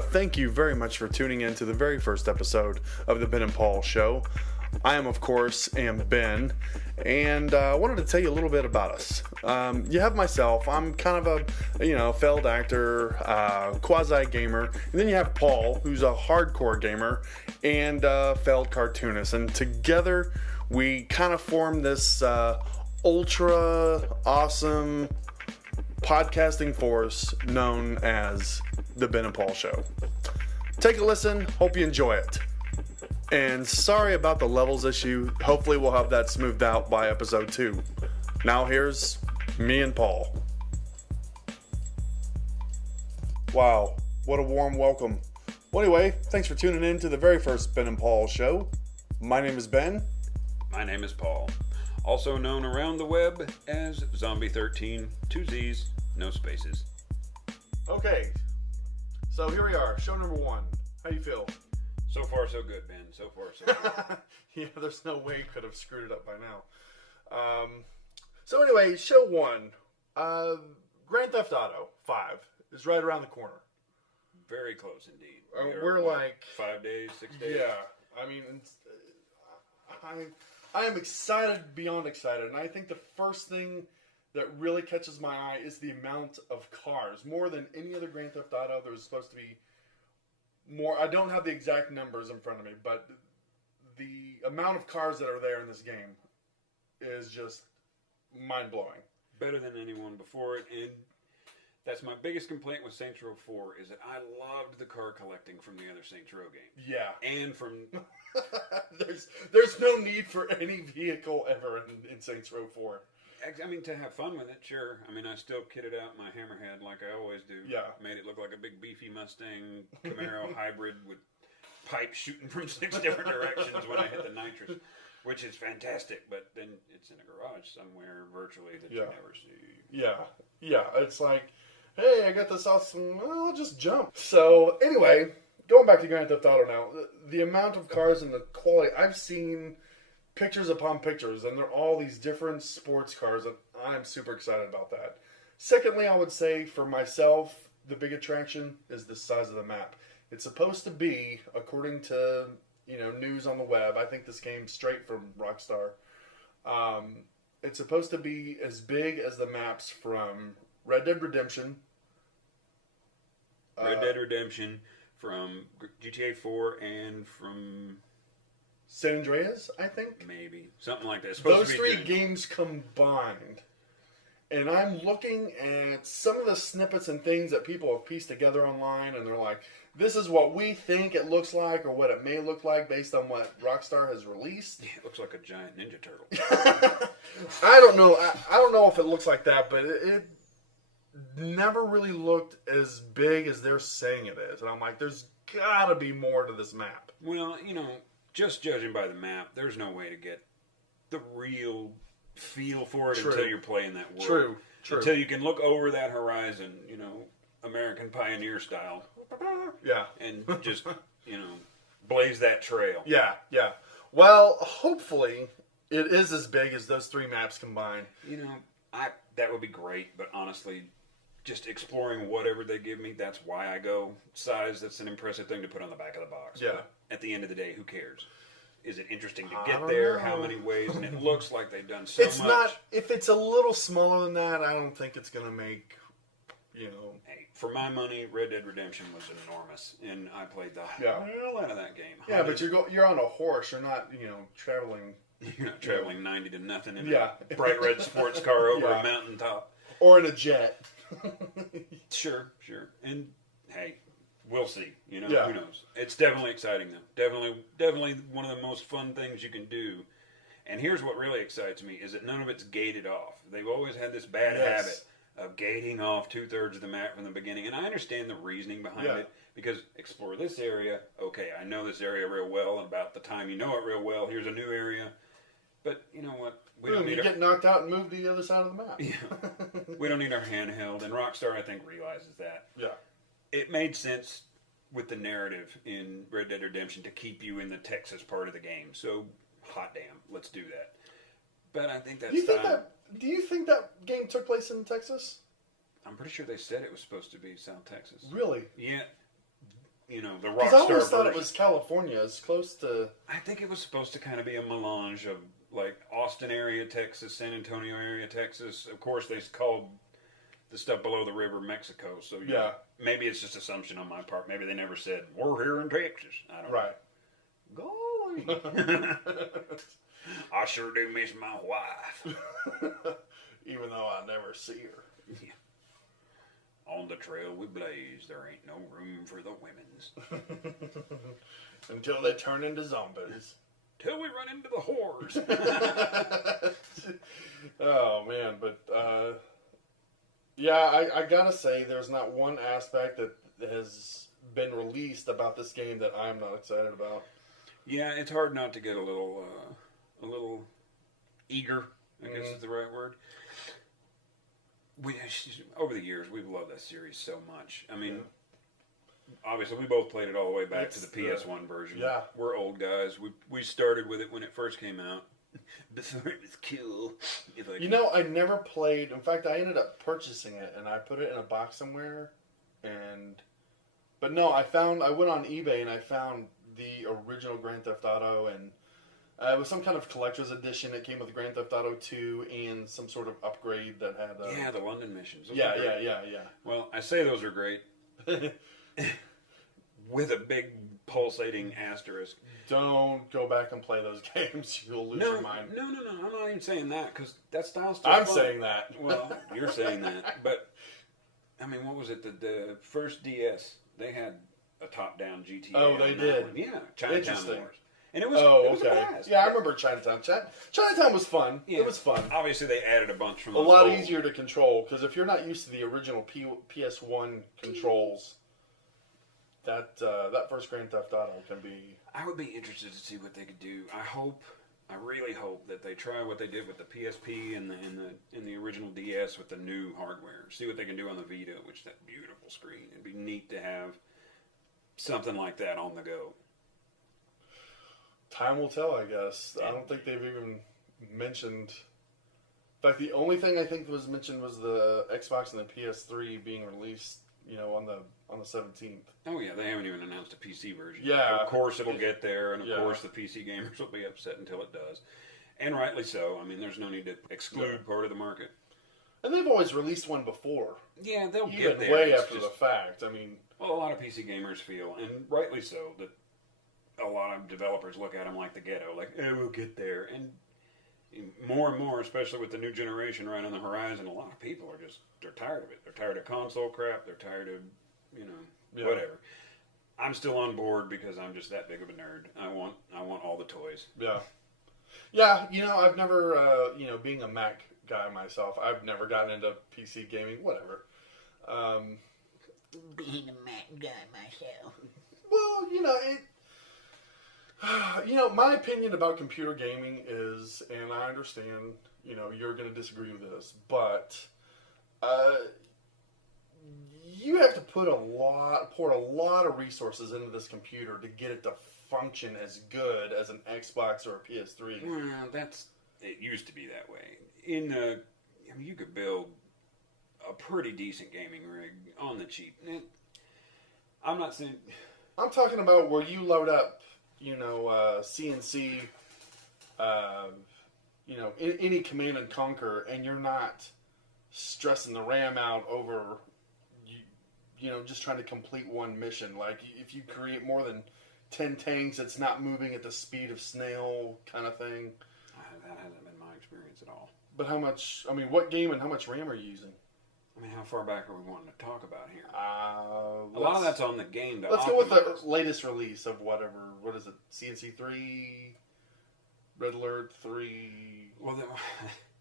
Thank you very much for tuning in to the very first episode of the Ben and Paul Show. I am, of course, Ben, and I wanted to tell you a little bit about us. You have myself. I'm kind of a, failed actor, quasi-gamer. And then you have Paul, who's a hardcore gamer and failed cartoonist. And together, we kind of form this ultra awesome podcasting force known as the Ben and Paul Show. Take a listen. Hope you enjoy it. And sorry about the levels issue. Hopefully we'll have that smoothed out by episode 2. Now here's me and Paul. Wow, what a warm welcome. Well, anyway, thanks for tuning in to the very first Ben and Paul Show. My name is Ben. My name is Paul, also known around the web as Zombie13, 2 Z's, no spaces. Okay, so here we are, show number 1. How you feel? So far, so good, Ben. So far, so good. Yeah, there's no way you could have screwed it up by now. So anyway, show 1. Grand Theft Auto 5 is right around the corner. Very close indeed. We're like 5 days, 6 days. Yeah, I mean, I am excited beyond excited, and I think the first thing that really catches my eye is the amount of cars. More than any other Grand Theft Auto, there was supposed to be more. I don't have the exact numbers in front of me, but the amount of cars that are there in this game is just mind-blowing. Better than anyone before it, and that's my biggest complaint with Saints Row 4 is that I loved the car collecting from the other Saints Row games. Yeah. And from... there's no need for any vehicle ever in Saints Row 4. I mean, to have fun with it, sure. I mean, I still kitted out my Hammerhead like I always do. Yeah. Made it look like a big beefy Mustang Camaro hybrid with pipes shooting from 6 different directions when I hit the nitrous, which is fantastic. But then it's in a garage somewhere virtually that you never see. Yeah. It's like, hey, I got this awesome, I'll just jump. So anyway, going back to Grand Theft Auto now, the amount of cars and the quality, I've seen pictures upon pictures, and they're all these different sports cars, and I'm super excited about that. Secondly, I would say for myself, the big attraction is the size of the map. It's supposed to be, according to news on the web, I think this came straight from Rockstar. It's supposed to be as big as the maps from Red Dead Redemption. Red Dead Redemption, from GTA 4, and from San Andreas, I think? Maybe. Something like that. Those 3 games combined. And I'm looking at some of the snippets and things that people have pieced together online, and they're like, this is what we think it looks like, or what it may look like based on what Rockstar has released. Yeah, it looks like a giant Ninja Turtle. I don't know. I don't know if it looks like that, but it never really looked as big as they're saying it is. And I'm like, there's got to be more to this map. Well, just judging by the map, there's no way to get the real feel for it until you're playing that world. True. Until you can look over that horizon, American Pioneer style. Yeah. And just, blaze that trail. Yeah. Well, hopefully it is as big as those 3 maps combined. That would be great, but honestly, just exploring whatever they give me, that's why I go. Size, that's an impressive thing to put on the back of the box. Yeah. But at the end of the day, who cares? Is it interesting to get there? Know. How many ways? And it looks like they've done so much. It's not, if it's a little smaller than that, I don't think it's going to make, Hey, for my money, Red Dead Redemption was enormous, and I played the hell out of that game. Yeah, but you're on a horse. You're not, traveling. You're not traveling 90 to nothing in a bright red sports car over a mountaintop. Or in a jet. Sure. And, hey, we'll see. Who knows? It's definitely exciting, though. Definitely one of the most fun things you can do. And here's what really excites me, is that none of it's gated off. They've always had this bad habit of gating off 2/3 of the map from the beginning. And I understand the reasoning behind it, because explore this area. Okay, I know this area real well, and about the time you know it real well, here's a new area. But you know what? You get knocked out and moved to the other side of the map. Yeah. We don't need our handheld, and Rockstar, I think, realizes that. Yeah. It made sense with the narrative in Red Dead Redemption to keep you in the Texas part of the game. So, hot damn, let's do that. But I think that's Do you think that game took place in Texas? I'm pretty sure they said it was supposed to be South Texas. Really? Yeah. the rock Because star I always thought it version. was California. It's close to... I think it was supposed to kind of be a melange of like Austin area, Texas, San Antonio area, Texas. Of course, they called the stuff below the river Mexico. So Yeah. Maybe it's just assumption on my part. Maybe they never said we're here in Texas. I don't Right. know. Golly. I sure do miss my wife. Even though I never see her. Yeah. On the trail we blaze, there ain't no room for the women's. Until they turn into zombies. Till we run into the whores. Oh, man. But, yeah, I gotta say, there's not one aspect that has been released about this game that I'm not excited about. Yeah, it's hard not to get a little eager, I guess is the right word. Over the years, we've loved that series so much. I mean, obviously, we both played it all the way back to the PS1 version. Yeah. We're old guys. We started with it when it first came out. Before it was cool. I never played... In fact, I ended up purchasing it, and I put it in a box somewhere, But no, I went on eBay, and I found the original Grand Theft Auto, and it was some kind of collector's edition. It came with Grand Theft Auto 2 and some sort of upgrade that had... the London missions. Those Yeah. Well, I say those are great. With a big pulsating asterisk. Don't go back and play those games. You'll lose your mind. No. I'm not even saying that, because that style's still I'm fun. saying that. Well, you're saying that. But, I mean, what was it? The first DS, they had a top-down GTA. Oh, they did? One. Yeah, Chinatown Interesting. Wars. And it was, Oh, it was okay. a blast. Yeah, I remember Chinatown. Chinatown was fun. Yeah. It was fun. Obviously, they added a bunch from A those lot old- easier to control, because if you're not used to the original PS1 controls, that first Grand Theft Auto can be... I would be interested to see what they could do. I really hope that they try what they did with the PSP and the original DS with the new hardware. See what they can do on the Vita, which is that beautiful screen. It'd be neat to have something like that on the go. Time will tell, I guess. I don't think they've even mentioned... In fact, the only thing I think was mentioned was the Xbox and the PS3 being released, on the 17th. Oh yeah, they haven't even announced a PC version. Yeah. Of course it'll get there, and of Yeah. course the PC gamers will be upset until it does. And rightly so. I mean, there's no need to exclude part of the market. And they've always released one before. Yeah, they'll Even get there. way It's after just- the fact. I mean... Well, a lot of PC gamers feel, and rightly so, that a lot of developers look at them like the ghetto, like, we'll get there. And more and more, especially with the new generation right on the horizon, a lot of people they're tired of it. They're tired of console crap. They're tired of, whatever. I'm still on board because I'm just that big of a nerd. I want all the toys. Yeah. Yeah, I've never, being a Mac guy myself, I've never gotten into PC gaming, whatever. Being a Mac guy myself. Well, my opinion about computer gaming is, and I understand, you're going to disagree with this, but you have to pour a lot of resources into this computer to get it to function as good as an Xbox or a PS3. Well, it used to be that way. You could build a pretty decent gaming rig on the cheap. I'm not saying... I'm talking about where you load up, CNC, any Command and Conquer, and you're not stressing the RAM out over, just trying to complete one mission. Like, if you create more than 10 tanks, it's not moving at the speed of snail kind of thing. That hasn't been my experience at all. But what game and how much RAM are you using? I mean, how far back are we wanting to talk about here? A lot of that's on the game. Let's go with the latest release of whatever. What is it? CNC 3? Red Alert 3? Well,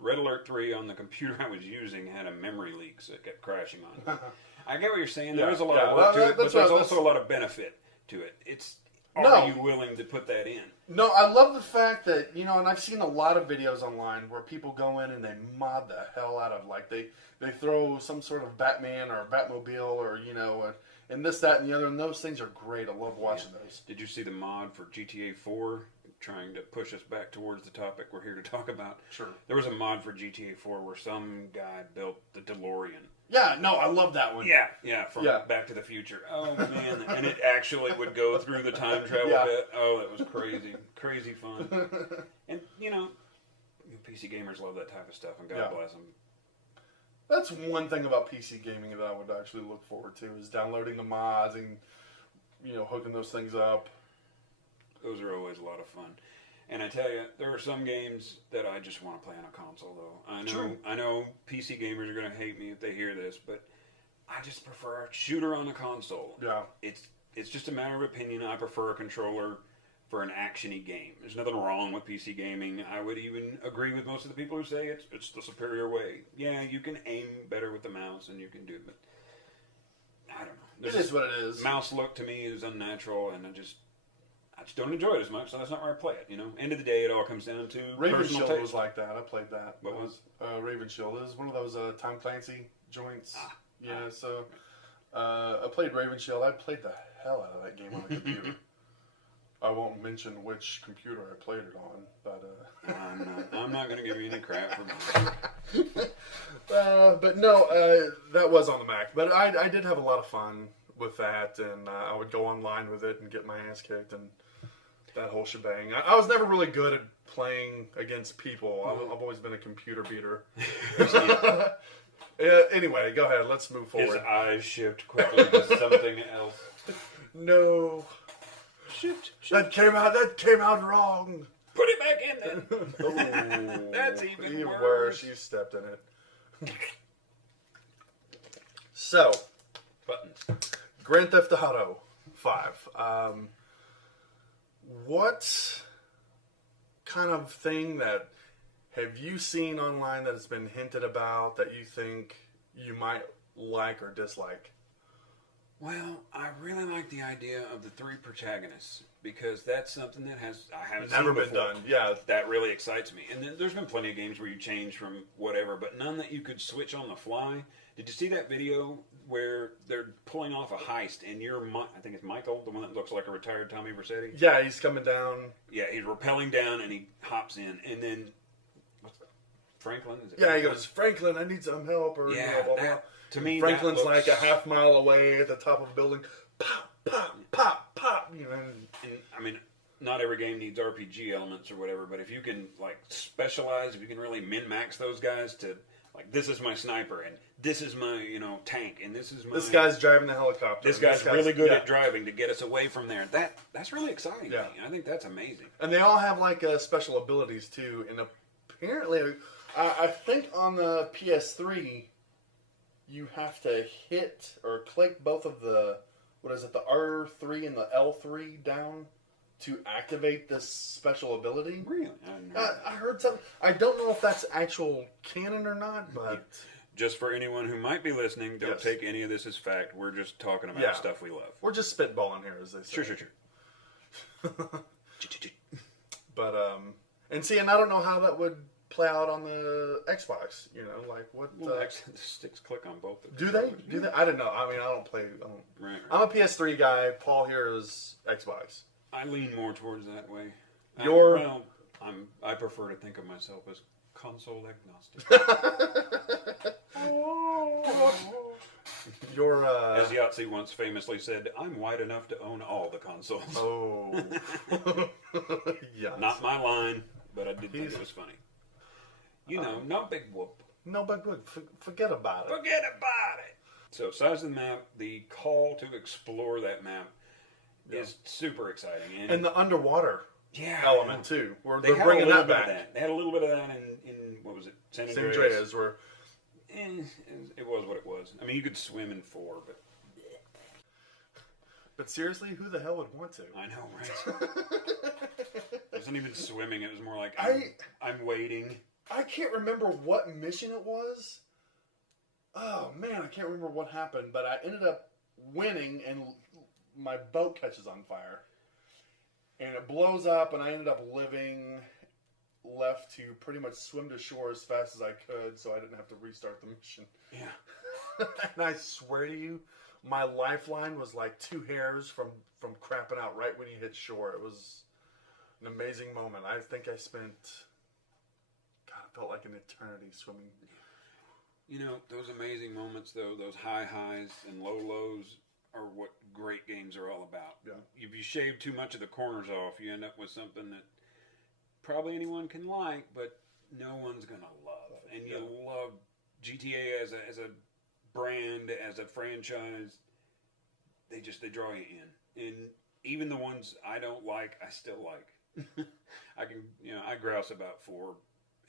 Red Alert 3 on the computer I was using had a memory leak, so it kept crashing on me. I get what you're saying. Yeah, There's a lot of work to it, but there's also a lot of benefit to it. Are you willing to put that in? No, I love the fact that, and I've seen a lot of videos online where people go in and they mod the hell out of, like, they throw some sort of Batman or Batmobile or, and this, that, and the other, and those things are great. I love watching those. Did you see the mod for GTA 4? Trying to push us back towards the topic we're here to talk about. Sure. There was a mod for GTA 4 where some guy built the DeLorean Yeah, no, I love that one. Yeah, from Back to the Future. Oh man, and it actually would go through the time travel bit. Oh, that was crazy fun. And PC gamers love that type of stuff, and God bless them. That's one thing about PC gaming that I would actually look forward to is downloading the mods and hooking those things up. Those are always a lot of fun. And I tell you, there are some games that I just want to play on a console, though. I know PC gamers are going to hate me if they hear this, but I just prefer a shooter on a console. Yeah. It's just a matter of opinion. I prefer a controller for an action-y game. There's nothing wrong with PC gaming. I would even agree with most of the people who say it's the superior way. Yeah, you can aim better with the mouse, and you can do it, but I don't know. It is what it is. Mouse look to me is unnatural, and I just don't enjoy it as much, so that's not where I play it, End of the day, it all comes down to Raven personal Shield taste. was like that. I played that. What was? Raven Shield. It was one of those Tom Clancy joints. So I played Raven Shield. I played the hell out of that game on the computer. I won't mention which computer I played it on, but... I'm not going to give you any crap for that. But no, that was on the Mac. But I did have a lot of fun with that, and I would go online with it and get my ass kicked and that whole shebang. I was never really good at playing against people. I've always been a computer beater. Anyway, go ahead. Let's move forward. His eyes shift quickly to something else. No. Shift. That came out wrong. Put it back in then. Oh, That's even worse. You stepped in it. So, buttons. Grand Theft Auto 5. What kind of thing have you seen online that has been hinted about that you think you might like or dislike? Well, I really like the idea of the 3 protagonists because that's something that I haven't never seen been before. done. Yeah, that really excites me. And then there's been plenty of games where you change from whatever, but none that you could switch on the fly. Did you see that video where they're pulling off a heist and I think it's Michael, the one that looks like a retired Tommy Vercetti? Yeah, he's coming down. Yeah, he's rappelling down and he hops in, and then Franklin? Is it yeah, he goes, Franklin, I need some help, or yeah, blah, blah, blah. To me, Franklin's like a half mile away at the top of a building. Pop, pop, pop, pop. And I mean, not every game needs RPG elements or whatever, but if you can specialize, if you can really min-max those guys to this is my sniper and this is my tank and this is my this guy's driving the helicopter. This guy's really good at driving to get us away from there. That's really exciting to me. I think that's amazing. And they all have special abilities too. And apparently, I think on the PS3. You have to hit or click both of the R3 and the L3 down to activate this special ability. Really? I heard something. I don't know if that's actual canon or not, but... Just for anyone who might be listening, don't take any of this as fact. We're just talking about stuff we love. We're just spitballing here, as they say. Sure. But, and see, and I don't know how that would play out on the Xbox, what... the sticks click on both. Do they? I don't know. I mean, I don't play... Right. I'm a PS3 guy. Paul here is Xbox. I lean more towards that way. I prefer to think of myself as console agnostic. As Yahtzee once famously said, I'm wide enough to own all the consoles. Oh. Yes. Not my line, but I did think it was funny. No big whoop. No big whoop. Forget about it. Forget about it. So, size of the map, the call to explore that map is super exciting. And the underwater element, too. They're bringing that back. They had a little bit of that in what was it? San Andreas. Where... it was what it was. I mean, you could swim in 4, but... But seriously, who the hell would want to? I know, right? It wasn't even swimming. It was more like, I'm waiting. I can't remember what mission it was. Oh, man, I can't remember what happened. But I ended up winning, and my boat catches on fire. And it blows up, and I ended up left to pretty much swim to shore as fast as I could so I didn't have to restart the mission. Yeah. And I swear to you, my lifeline was like 2 hairs from crapping out right when you hit shore. It was an amazing moment. I think I spent... God, it felt like an eternity swimming. those amazing moments, though, those high highs and low lows are what great games are all about. Yeah. If you shave too much of the corners off, you end up with something that probably anyone can like, but no one's going to love. And you love GTA as a brand, as a franchise. They draw you in. And even the ones I don't like, I still like. I grouse about 4,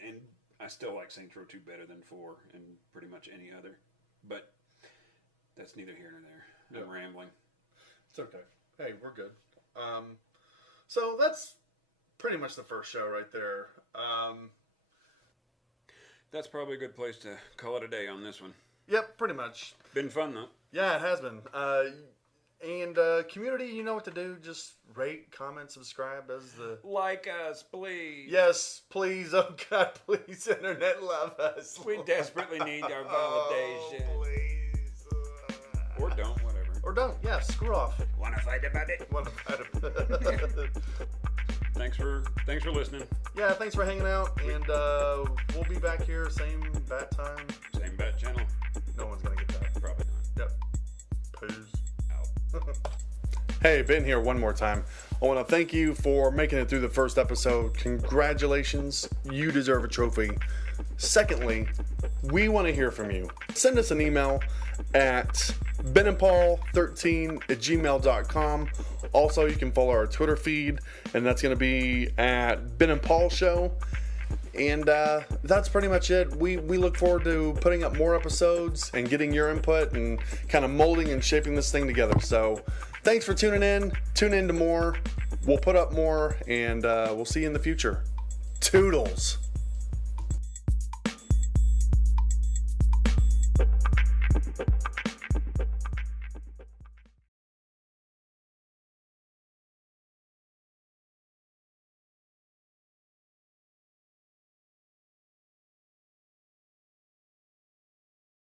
and I still like Saints Row 2 better than 4 and pretty much any other. But that's neither here nor there. I'm rambling. It's okay. Hey, we're good. So that's pretty much the first show right there. That's probably a good place to call it a day on this one. Yep, pretty much. Been fun, though. Yeah, it has been. And community, you know what to do. Just rate, comment, subscribe as the... Like us, please. Yes, please. Oh, God, please, internet, love us. We desperately need our validation. Oh, please. Or don't, whatever. Or don't. Yeah, screw off. Want to fight about it? Thanks for listening. Yeah, thanks for hanging out. And we'll be back here, same bat time. Same bat channel. No one's going to get that. Probably not. Yep. Peace. Out. Hey, Ben here one more time. I want to thank you for making it through the first episode. Congratulations. You deserve a trophy. Secondly, we want to hear from you. Send us an email at benandpaul13@gmail.com. Also, you can follow our Twitter feed, and that's going to be at Ben and Paul Show. And that's pretty much it. We look forward to putting up more episodes and getting your input and kind of molding and shaping this thing together. So thanks for tuning in. Tune in to more. We'll put up more, and we'll see you in the future. Toodles.